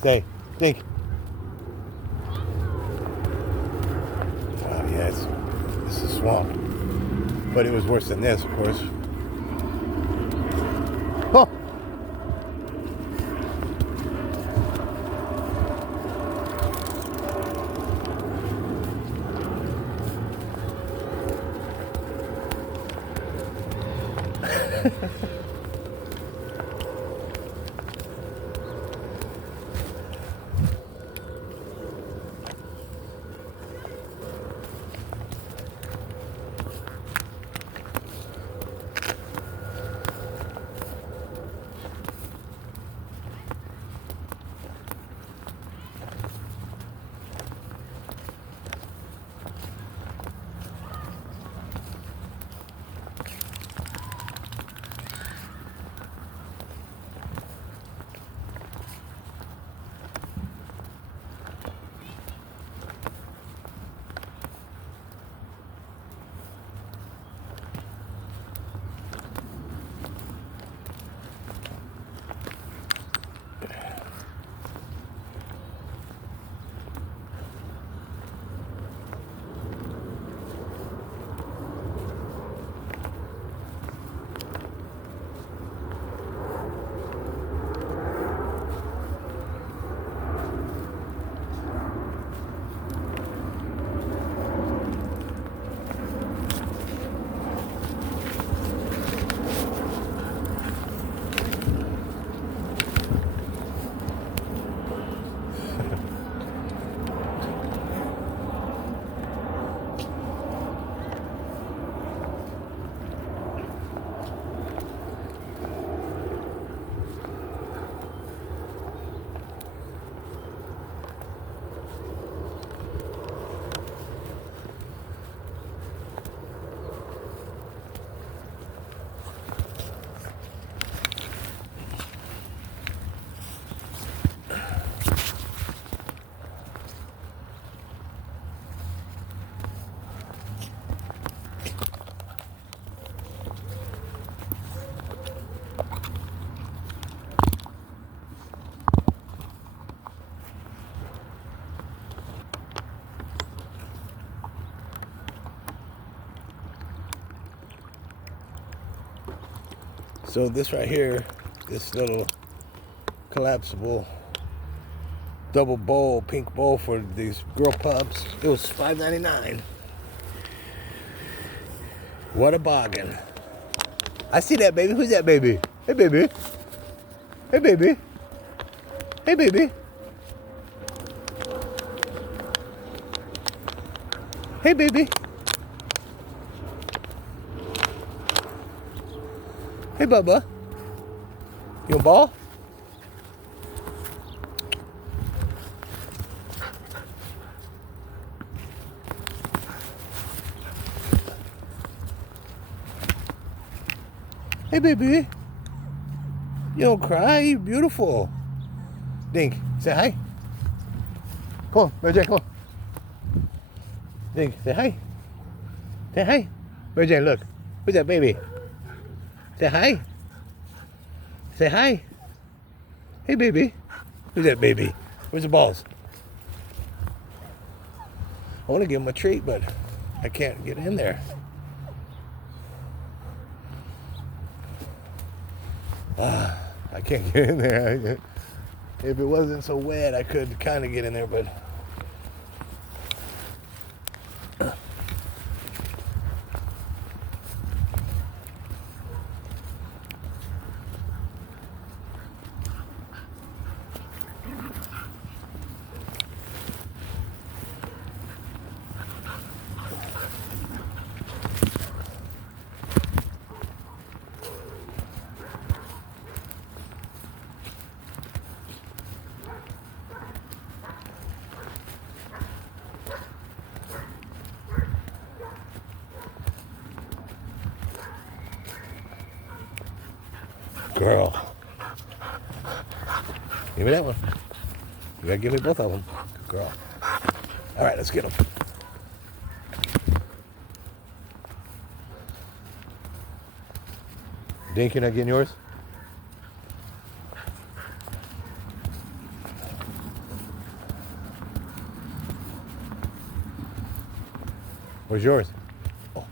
Stay. Dink. Oh, yes. This is swamp. But it was worse than this, of course. Oh! So this right here, this little collapsible double bowl, pink bowl for these girl pups, it was $5.99. What a bargain. I see that baby. Who's that baby? Hey baby. Hey baby. Hey baby. Hey baby. Hey Bubba. You want a ball? Hey baby. You don't cry, you're beautiful. Dink, say hi. Come on, Mary Jane, come on. Dink, say hi. Say hi. Mary Jane, look. Who's that baby? Say hi. Say hi. Hey baby. Who's that baby? Where's the balls? I want to give him a treat, but I can't get in there. I can't get in there. If it wasn't so wet, I could kind of get in there, but girl. Give me that one. You gotta give me both of them. Good girl. All right, let's get them. Dink, you're not getting yours? Where's yours? Oh.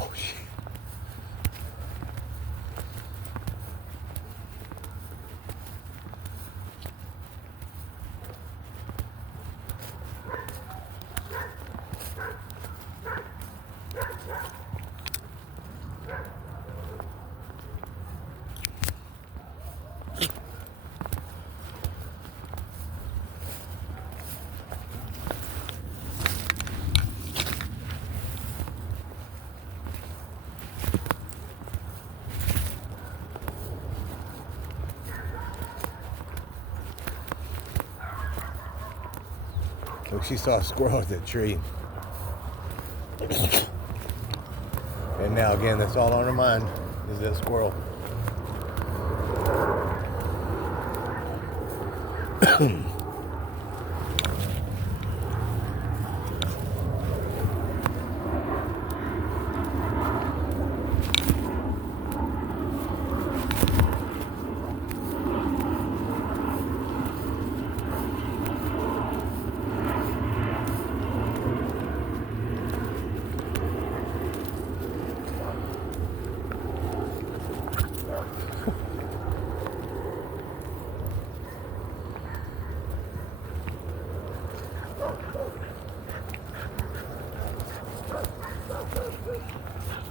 Oh, shit. Look, she saw a squirrel at the tree. And now again, that's all on her mind is that squirrel.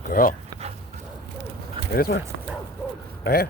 Girl. Hey, this way. Right here.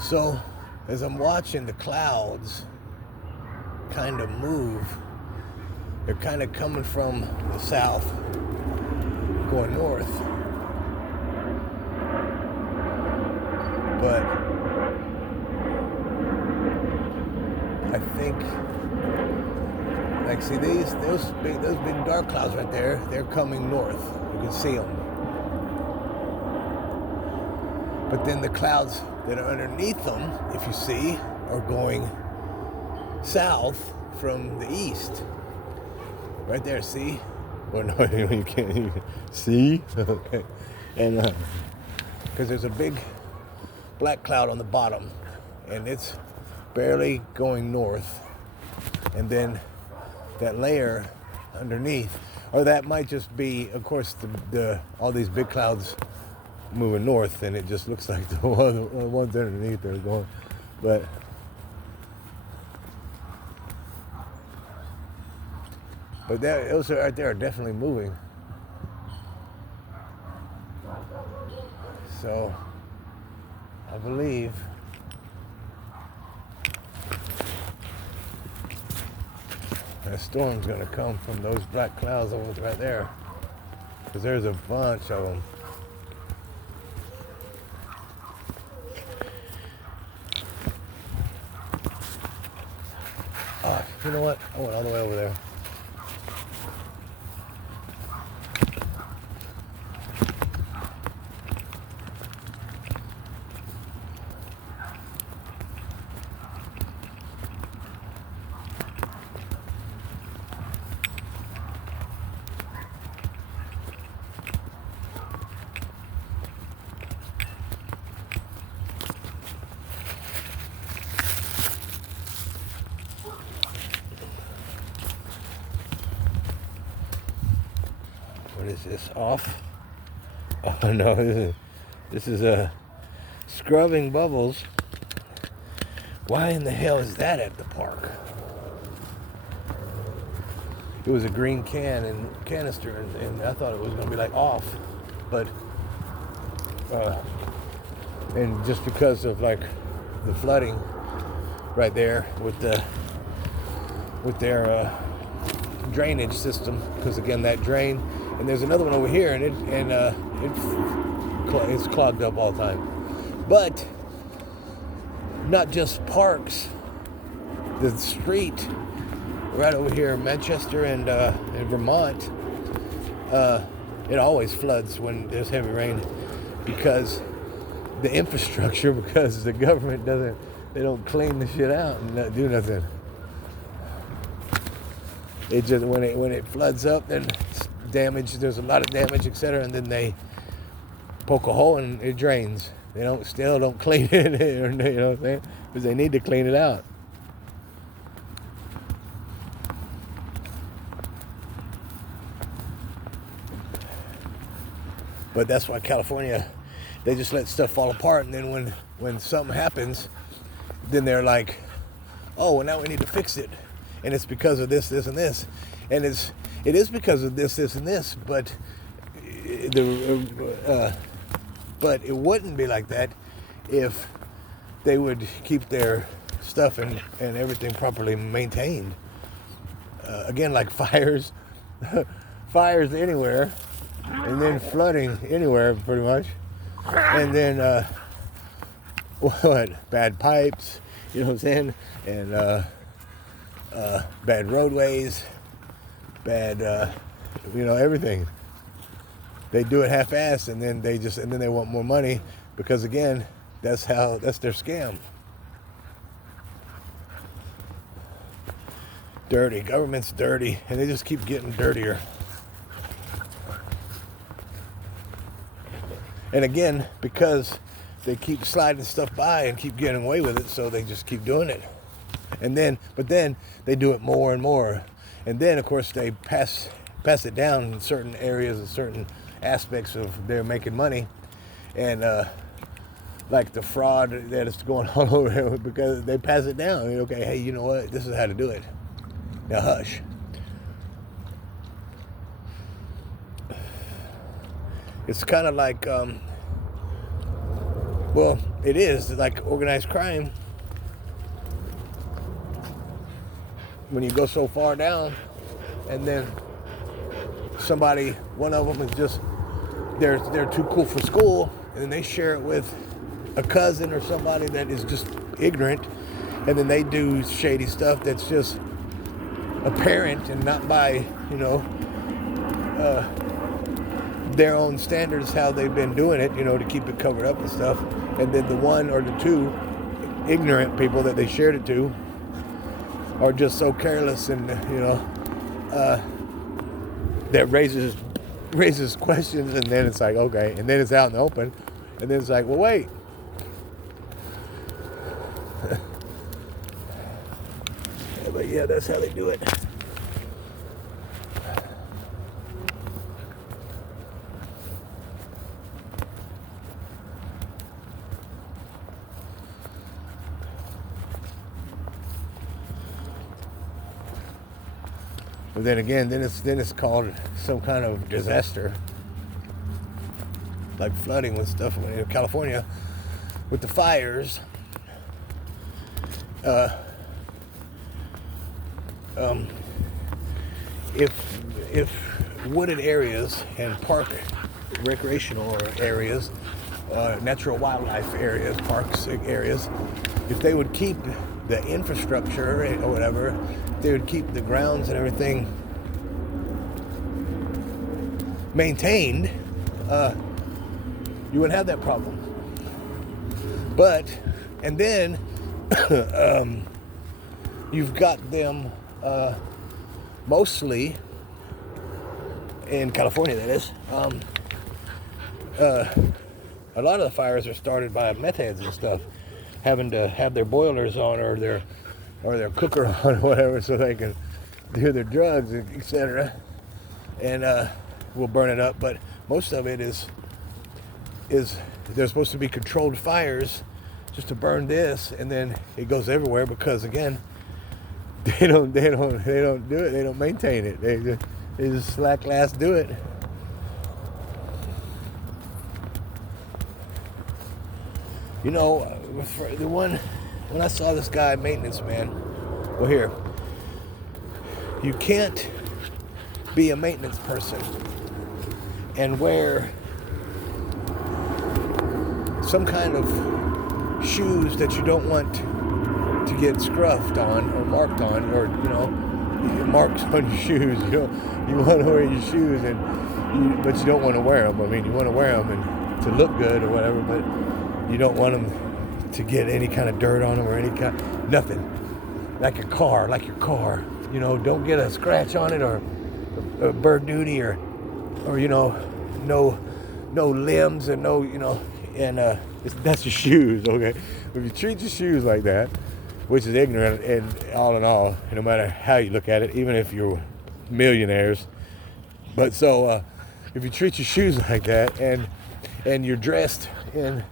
So, as I'm watching the clouds kind of move, they're kind of coming from the south, going north. But I think, like, see those big dark clouds right there, they're coming north. You can see them. But then the clouds that are underneath them, if you see, are going south from the east. Right there, see? Or no, you can't even see? Okay. And because there's a big black cloud on the bottom, and it's barely going north. And then that layer underneath, or that might just be, of course, the all these big clouds moving north, and it just looks like the ones underneath are going, but those are right there are definitely moving. So I believe a storm's going to come from those black clouds over right there. Because there's a bunch of them. Oh, you know what? I went all the way over there. What is this, off? Oh no, this is scrubbing bubbles. Why in the hell is that at the park? It was a green can and canister, and I thought it was going to be like off, but and just because of like the flooding right there with their drainage system, because again that drain, and there's another one over here, and it's clogged up all the time. But not just parks, the street right over here in Manchester and in Vermont, it always floods when there's heavy rain, because the infrastructure, because the government they don't clean the shit out and not do nothing. It just when it floods up, then damage. There's a lot of damage, etc. And then they poke a hole and it drains. They still don't clean it, you know what I'm saying? Because they need to clean it out. But that's why California, they just let stuff fall apart, and then when something happens, then they're like, oh, well, now we need to fix it, and it's because of this, and this, and it is because of this, and this, but but it wouldn't be like that if they would keep their stuff and everything properly maintained. Again, like fires anywhere, and then flooding anywhere pretty much, and then bad pipes, you know what I'm saying, and bad roadways, bad everything. They do it half-assed, and then they want more money, because again, that's their scam. Dirty. Government's dirty, and they just keep getting dirtier. And again, because they keep sliding stuff by and keep getting away with it, so they just keep doing it. But then they do it more and more. And then, of course, they pass it down in certain areas and certain aspects of their making money. And like the fraud that is going on over here, because they pass it down. Okay, hey, you know what? This is how to do it. Now hush. It's kind of like, well, it is like organized crime. When you go so far down, and then one of them is just, they're too cool for school, and then they share it with a cousin or somebody that is just ignorant, and then they do shady stuff that's just apparent and not by, their own standards, how they've been doing it, to keep it covered up and stuff. And then the one or the two ignorant people that they shared it to are just so careless, and that raises questions, and then it's like, okay, and then it's out in the open, and then it's like, well, wait. But yeah, that's how they do it. But then again, then it's called some kind of disaster, like flooding with stuff in California, with the fires. if wooded areas and park recreational areas, natural wildlife areas, parks areas, if they would keep the infrastructure or whatever, they would keep the grounds and everything maintained, you wouldn't have that problem. But, and then you've got them mostly in California, that is. A lot of the fires are started by meth heads and stuff, having to have their boilers on or their cooker on or whatever, so they can do their drugs, etc. And we'll burn it up. But most of it is they're supposed to be controlled fires, just to burn this, and then it goes everywhere because again, they don't do it. They don't maintain it. They just slack last do it. You know, when I saw this guy, maintenance man, well, here, you can't be a maintenance person and wear some kind of shoes that you don't want to get scruffed on or marked on, or marks on your shoes. You want to wear your shoes, but you don't want to wear them. I mean, you want to wear them and to look good or whatever, but you don't want them to get any kind of dirt on them or nothing. Like your car. Don't get a scratch on it or bird duty or no limbs and that's your shoes, okay? If you treat your shoes like that, which is ignorant and all in all, no matter how you look at it, even if you're millionaires. But so if you treat your shoes like that and you're dressed in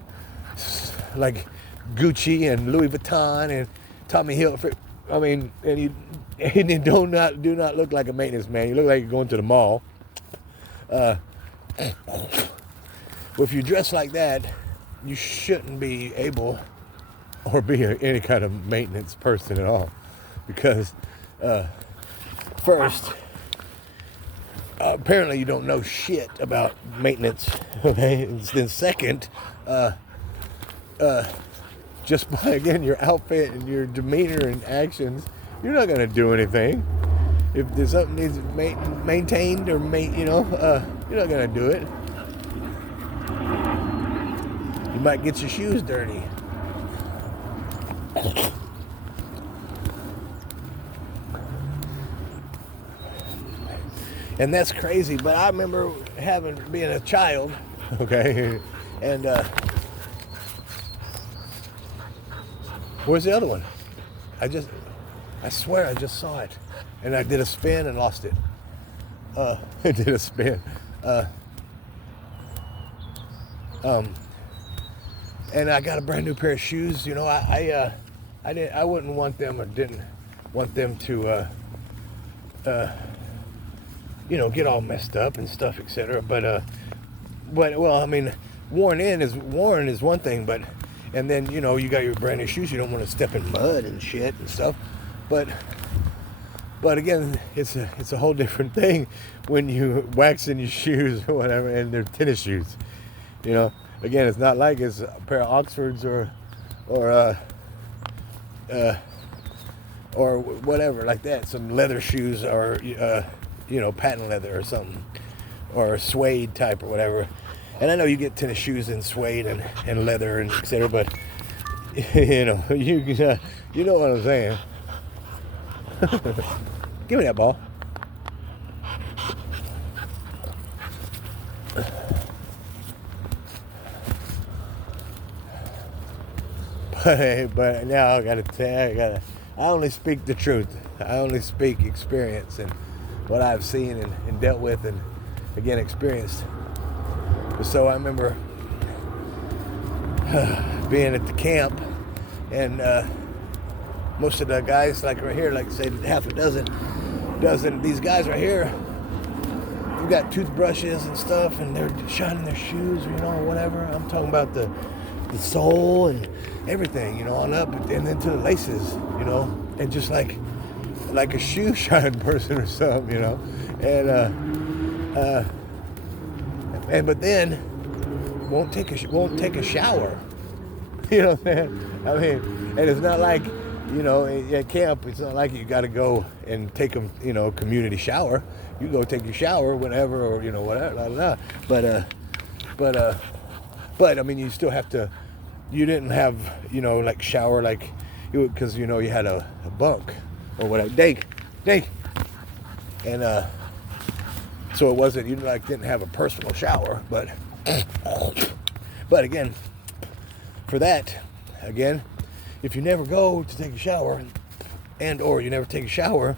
like Gucci and Louis Vuitton and Tommy Hilfiger, I mean, and you do not look like a maintenance man. You look like you're going to the mall. Well, if you dress like that, you shouldn't be able or be any kind of maintenance person at all, because first, apparently you don't know shit about maintenance, okay? And then second, just by, again, your outfit and your demeanor and actions, you're not going to do anything. If there's something needs maintained or you're not going to do it. You might get your shoes dirty. And that's crazy, but I remember being a child, okay, and where's the other one? I swear I just saw it, and I did a spin and lost it. I did a spin. And I got a brand new pair of shoes. I wouldn't want them, or didn't want them to, get all messed up and stuff, etc. But well, I mean, worn is one thing, but, and then, you got your brand new shoes, you don't want to step in mud and shit and stuff. But again, it's a whole different thing when you wax in your shoes or whatever, and they're tennis shoes. Again, it's not like it's a pair of Oxfords or whatever like that, some leather shoes or patent leather or something, or suede type or whatever. And I know you get tennis shoes in suede and leather and etc. But you know what I'm saying. Give me that ball. But now I only speak the truth. I only speak experience and what I've seen and dealt with and again experienced. So I remember being at the camp, and most of the guys, like right here, like say half a dozen, these guys right here, they've got toothbrushes and stuff, and they're shining their shoes, whatever. I'm talking about the sole and everything, on up, and then to the laces, and just like like a shoe shine person or something, you know, and but then won't take a shower. You know what I'm saying? I mean, and it's not like, you know, at camp, it's not like you got to go and take a, you know, community shower. You go take your shower whenever, or, you know, whatever, blah, blah, blah. But I mean, you still have to. You didn't have, you know, like shower like, because you know you had a bunk or whatever. Dink, and so it wasn't, you like didn't have a personal shower, but again, for that, again, if you never go to take a shower, and or you never take a shower,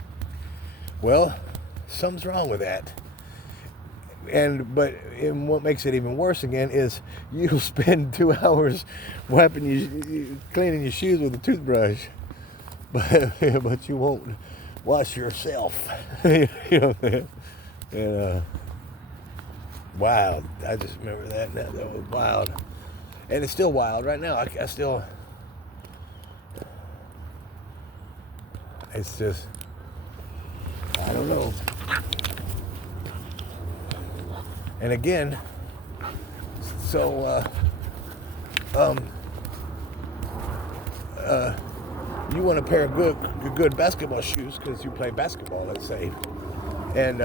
well, something's wrong with that. And what makes it even worse again is you'll spend 2 hours cleaning your shoes with a toothbrush, but you won't wash yourself. You know what I'm saying? And wild. I just remember that. That was wild, and it's still wild right now. I still. It's just, I don't know. And again, so you want a pair of good basketball shoes because you play basketball, let's say, and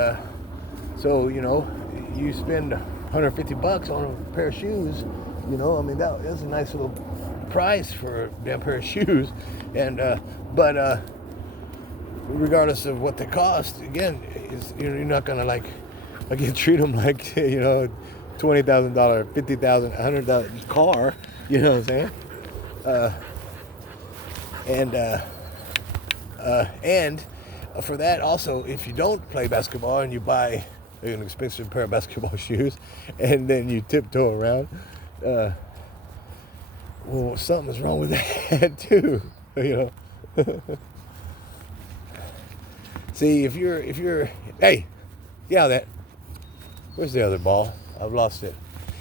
so you know you spend $150 on a pair of shoes. You know, I mean that's a nice little price for a damn pair of shoes, and but regardless of what they cost, again, you're not gonna like. Again, treat them like, you know, $20,000, $50,000, $100 car. You know what I'm saying? And for that also, if you don't play basketball and you buy an expensive pair of basketball shoes, and then you tiptoe around, well, something's wrong with that too. You know. See, if you're, hey, yeah, that. Where's the other ball? I've lost it.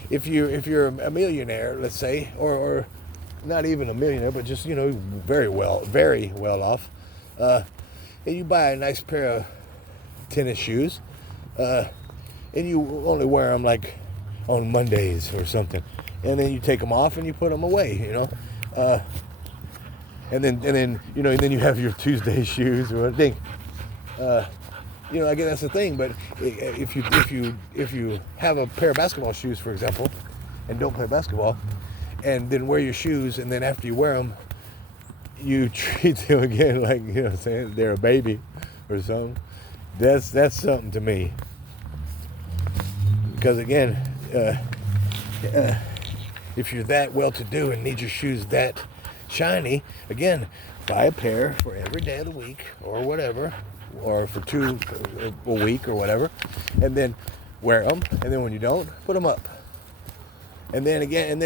If you're a millionaire, let's say, or not even a millionaire, but just, you know, very well off, and you buy a nice pair of tennis shoes, and you only wear them like on Mondays or something, and then you take them off and you put them away, you know, and then you know, and then you have your Tuesday shoes or anything. You know, I guess that's the thing. But if you have a pair of basketball shoes, for example, and don't play basketball, and then wear your shoes, and then after you wear them, you treat them again like, you know what I'm saying, they're a baby or something. That's something to me. Because again, if you're that well-to-do and need your shoes that shiny, again, buy a pair for every day of the week or whatever. Or for a week or whatever, and then wear them, and then when you don't, put them up, and then again,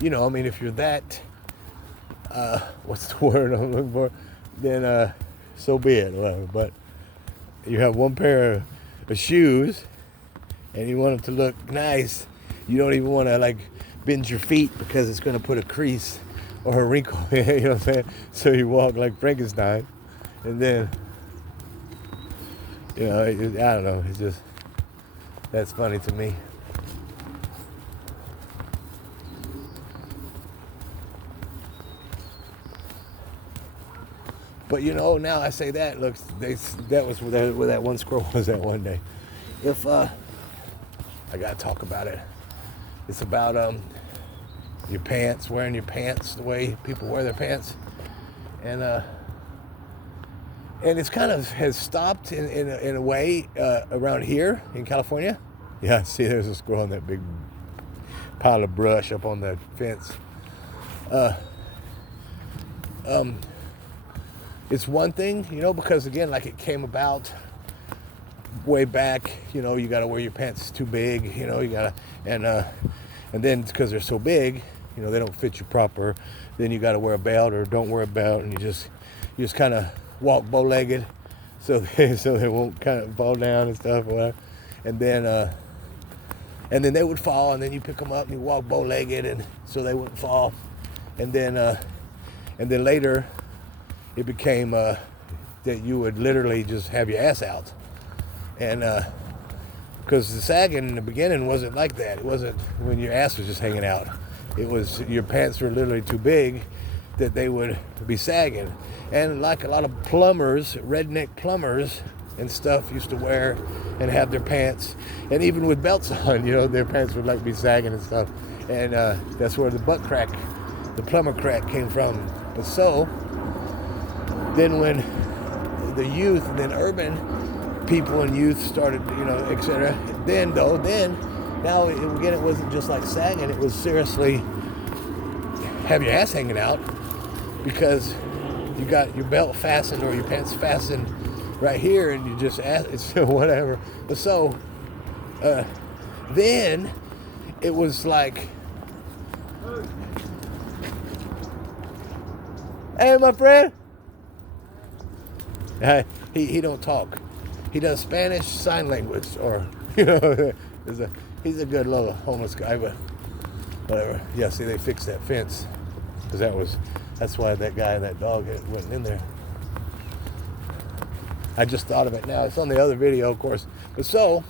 you know, I mean, if you're that, what's the word I'm looking for, then so be it, whatever. But you have one pair of shoes, and you want them to look nice. You don't even want to like bend your feet because it's going to put a crease or a wrinkle, you know what I'm saying? So you walk like Frankenstein, and then, you know, I don't know, it's just, that's funny to me. But you know, now I say that, look, that was where that one squirrel was that one day. If, I gotta talk about it. It's about, your pants, wearing your pants the way people wear their pants, and it's kind of has stopped in a way around here in California. Yeah, see, there's a squirrel in that big pile of brush up on the fence. It's one thing, you know, because again, like it came about way back. You know, you got to wear your pants too big. You know, you gotta, and then because they're so big, you know, they don't fit you proper. Then you got to wear a belt or don't wear a belt, and you just kind of walk bow-legged, so they won't kind of fall down and stuff or whatever. And then they would fall, and then you pick them up and you walk bow-legged, and so they wouldn't fall. and then later it became that you would literally just have your ass out, and because the sagging in the beginning wasn't like that. It wasn't when your ass was just hanging out. It was your pants were literally too big that they would be sagging. And like a lot of plumbers, redneck plumbers and stuff used to wear and have their pants, and even with belts on, their pants would like be sagging and stuff. And that's where the butt crack, the plumber crack came from. But so, then when the youth and then urban people and youth started, etc. Then now again, it wasn't just like sagging. It was seriously have your ass hanging out because you got your belt fastened or your pants fastened right here, and you just it's whatever. But so then it was like, hey, my friend. He don't talk. He does Spanish sign language, or he's a good little homeless guy, but whatever. Yeah, see, they fixed that fence because that's why that guy and that dog went in there. I just thought of it now. It's on the other video, of course. But so,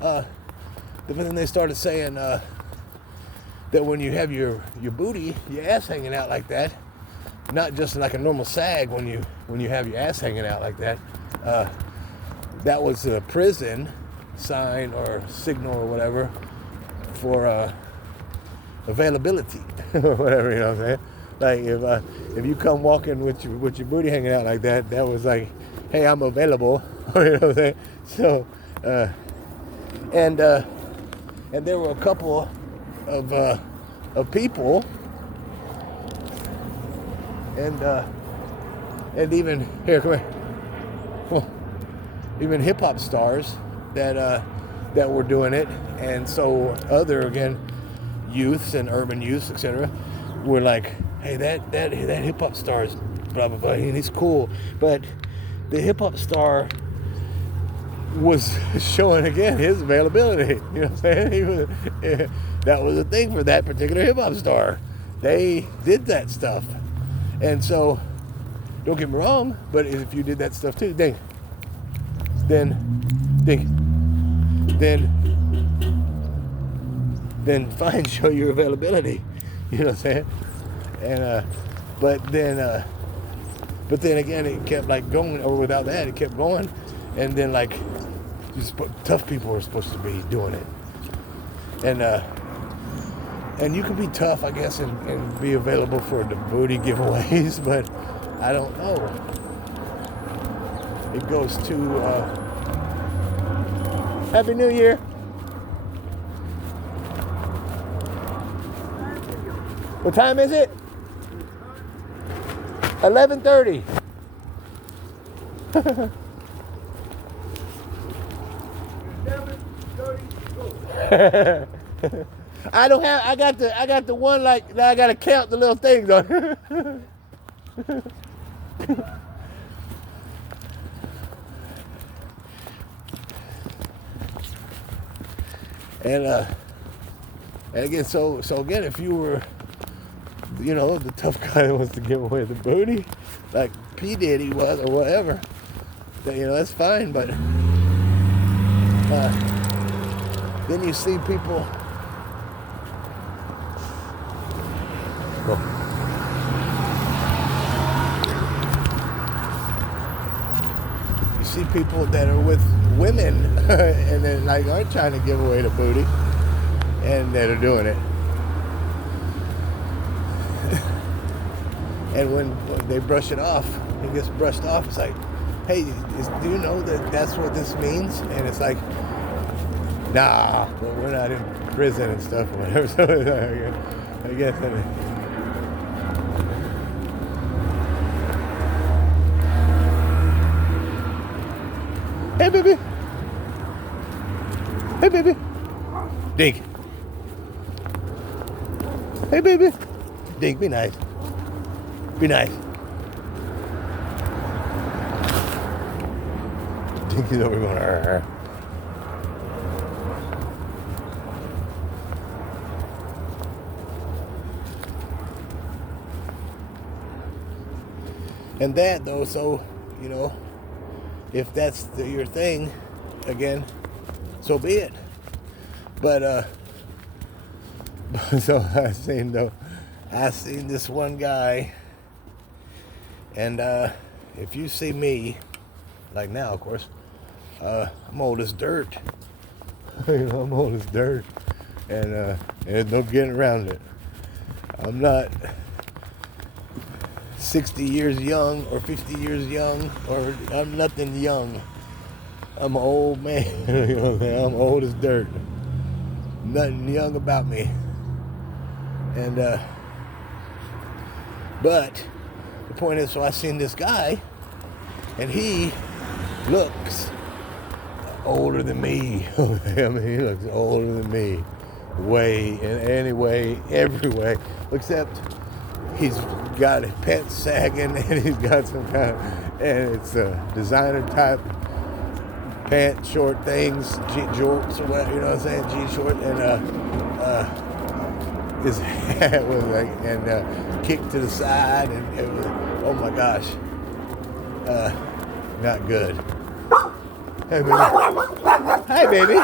then they started saying that when you have your booty, your ass hanging out like that, not just like a normal sag when you have your ass hanging out like that, that was a prison sign or signal or whatever for availability or whatever, you know what I'm saying? Like if you come walking with your booty hanging out like that, that was like, hey, I'm available, you know what I'm saying? So and there were a couple of people and even here, come here. Well, even hip hop stars that were doing it, and so other again youths and urban youths, etc., were like, hey, that hip hop star is blah blah blah, and he's cool, but the hip hop star was showing again his availability. You know what I'm saying? That was a thing for that particular hip hop star. They did that stuff, and so don't get me wrong, but if you did that stuff too, then fine, show your availability. You know what I'm saying? And but then again, it kept like going, or without that, it kept going, and then like just tough people are supposed to be doing it, and you can be tough, I guess, and be available for the booty giveaways, but I don't know. It goes to Happy New Year. What time is it? 11:30. I got the one like that. I gotta count the little things on. And again, so again, if you were, the tough guy that wants to give away the booty, like P. Diddy was or whatever, then, that's fine. But then you see people. You see people that are with women and then like aren't trying to give away the booty, and that are doing it. And when they brush it off, it gets brushed off. It's like, hey, do you know that that's what this means? And it's like, nah, but we're not in prison and stuff or whatever. So I guess. Hey, baby. Hey, baby. Dink. Hey, baby. Dink, be nice. Be nice. Dinky's over going, arr. And that though, so you know, if that's your thing, again, so be it. But so I seen this one guy, and if you see me, like now, of course, I'm old as dirt. You know, I'm old as dirt, and there's no getting around it. I'm not 60 years young or 50 years young, or I'm nothing young. I'm an old man. You know what I'm saying? I'm old as dirt. Nothing young about me. And but the point is, so I seen this guy, and he looks older than me. I mean, he looks older than me, way in any way, every way, except he's got his pants sagging, and he's got some kind of, and it's a designer type pant, short things, jorts or whatever, you know what I'm saying, jean short, and his hat was like, and kicked to the side, and it was, oh my gosh, not good. Hey, baby. Hi, baby.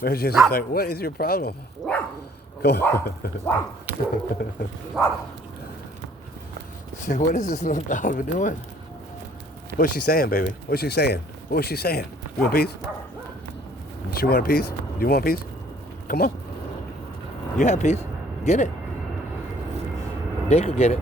They're just like, what is your problem? Come on. What is this little dog doing? What's she saying, baby? What's she saying? What's she saying? You want a piece? She want a piece? Do you want a piece? Come on. You have a piece. Get it. They could get it.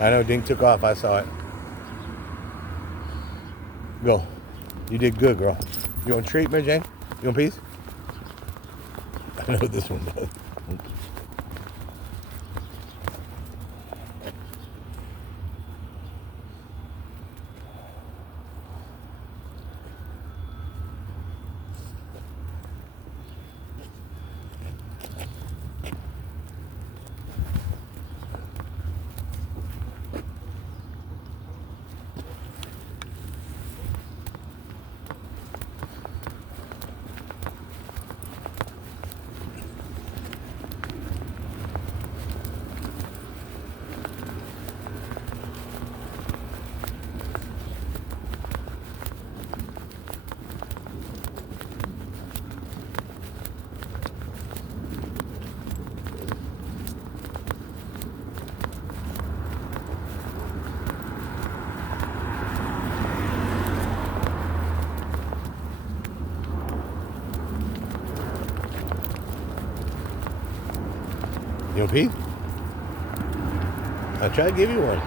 I know Dink took off. I saw it. Go. You did good, girl. You want a treat, Mary Jane? You want a piece? I know this one does. You want a piece? I'll try to give you one.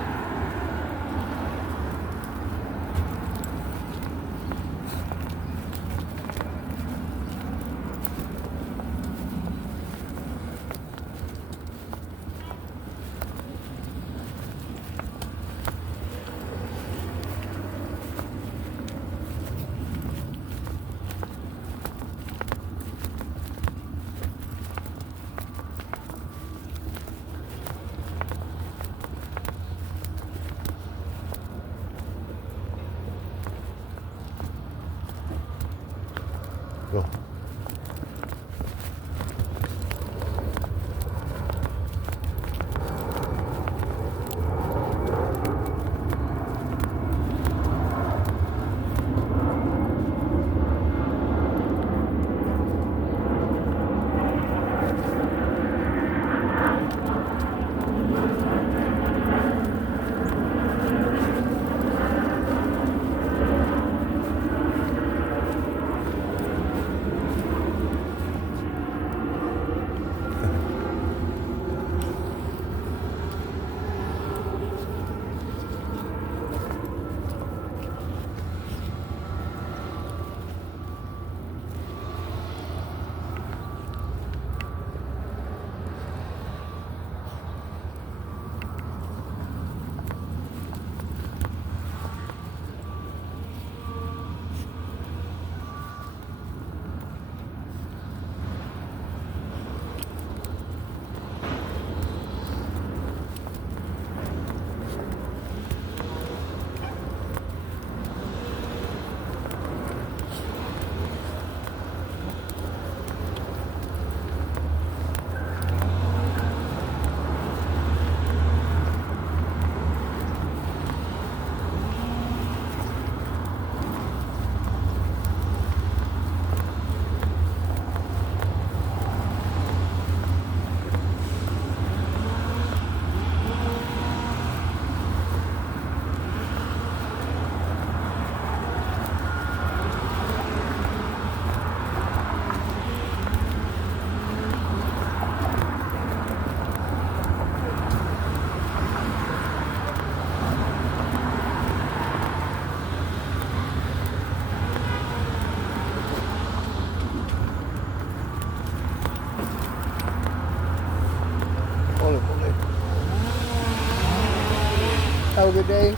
Have a good day.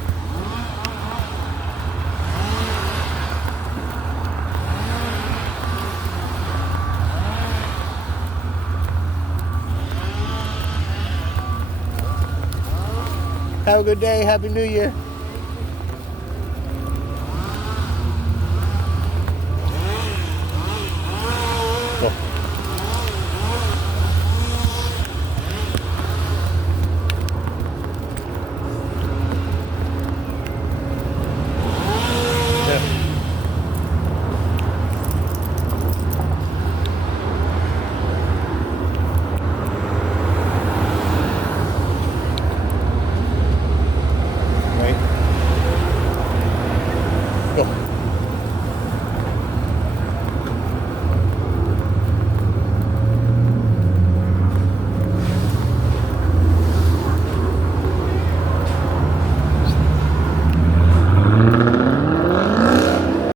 Have a good day. Happy New Year.